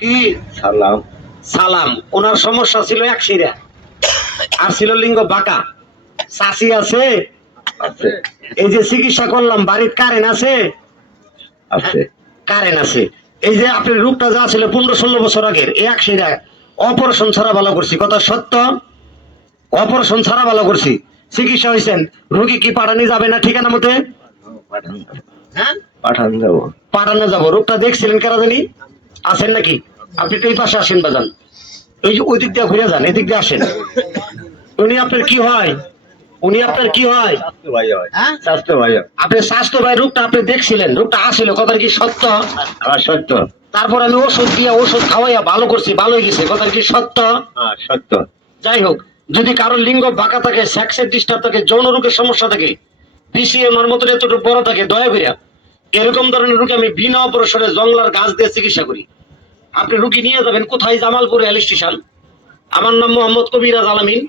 কি সালাম। সালাম। ওনার সমস্যা ছিল এক শিরা, আর ছিল লিঙ্গ বাঁকা। চাষি আছে? আছে। এই যে চিকিৎসা করলাম, বাড়ির কারেন্ট আছে? আছে। কারেন্ট আছে। এই যে আপনার রোগটা যা ছিল 15-16 বছর আগের, এই এক শিরা অপারেশন ছাড়া ভালো করছি, কথা সত্য? অপারেশন ছাড়া ভালো করছি, চিকিৎসা হয়েছেন। রোগী কি পাঠানি যাবে না ঠিকানা মতে? পাঠান হ্যাঁ, পাঠান যাবো। পাঠানো যাবো। রোগটা দেখছিলেন কারা জানি? আছেন নাকি? আপনি তো এই পাশে আসেন বাজান, ওই যে ওই দিক দিয়ে ঘুরে যান, এদিক দিয়ে আসেন। উনি আপনার কি হয়? উনি আপনার কি হয়? স্বাস্থ্য ভাই হয়। হ্যাঁ, স্বাস্থ্য ভাই হয়। আপনি স্বাস্থ্য ভাই, রোগটা আপনি দেখছিলেন, রোগটা আসছিল, কথা কি সত্য? আমার সত্য। তারপর আমি ওষুধ দিয়ে ওষুধ খাওয়াইয়া ভালো করছি, ভালো হয়ে গেছে, কথা কি সত্য? হ্যাঁ সত্য। যাই হোক, যদি কারোর লিঙ্গ বাঁকা থাকে, সেক্সের ডিস্টার্ব থাকে, যৌন রোগের সমস্যা থাকে, পিসিএম এর মতন এতটুকু বড় থাকে, দয়া করিয়া এরকম ধরনের রোগী আমি বিনা অপারেশনে জংলার গাছ দিয়ে চিকিৎসা করি। আপনি রুগী নিয়ে যাবেন কোথায়? Jamalpur rail station. আমার নাম মোহাম্মদ কবিরাজ আলামিন।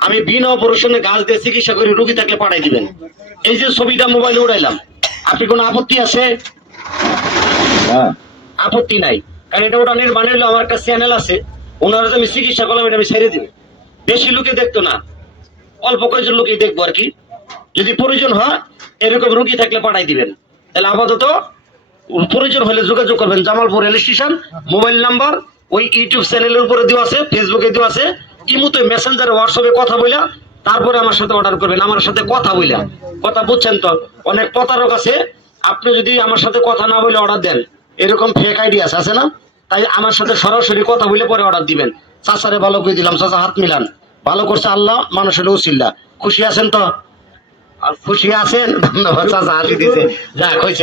আমি বিনা অপারেশনে গাছ দিয়ে চিকিৎসা করি, রুগী তাকে পাঠাই দিবেন। এই যে ছবিটা মোবাইলে উড়াইলাম, আপনি কোনো আপত্তি আছে? হ্যাঁ। আপত্তি নাই, কারণ এটা ওটা নির্মাণ হইলো, আমার একটা চ্যানেল আছে, ওনারা যে আমি চিকিৎসা করলাম এটা আমি ছেড়ে দিব। বেশি লোকে দেখতো না, অল্প কয়েকজন লোকই দেখবো আর কি। যদি প্রয়োজন হয় এরকম রুগী থাকলে পাঠাই দিবেন। তাহলে আপাতত প্রয়োজন হলে যোগাযোগ করবেন। Jamalpur rail station, mobile number ওই ইউটিউব চ্যানেলের উপরে দেওয়া আছে, ফেসবুকে দেওয়া আছে, ইমুতে, মেসেঞ্জারে, হোয়াটসঅ্যাপে কথা বইলা তারপরে আমার সাথে অর্ডার করবেন। আমার সাথে কথা বইলা, কথা বুঝছেন তো? অনেক প্রতারক আছে, আপনি যদি আমার সাথে কথা না বলে অর্ডার দেন, এরকম ফেক আইডি আছে না? তাই আমার সাথে সরাসরি কথা বলে পরে অর্ডার দিবেন। চাচারে ভালো করে দিলাম, চাচা হাত মিলান, ভালো করছে আল্লাহ, মানুষের উসিল্লা। খুশি আছেন তো? খুশি আছেন? ধন্যবাদ চাচা, হাসি দিছে, যাক হয়েছে।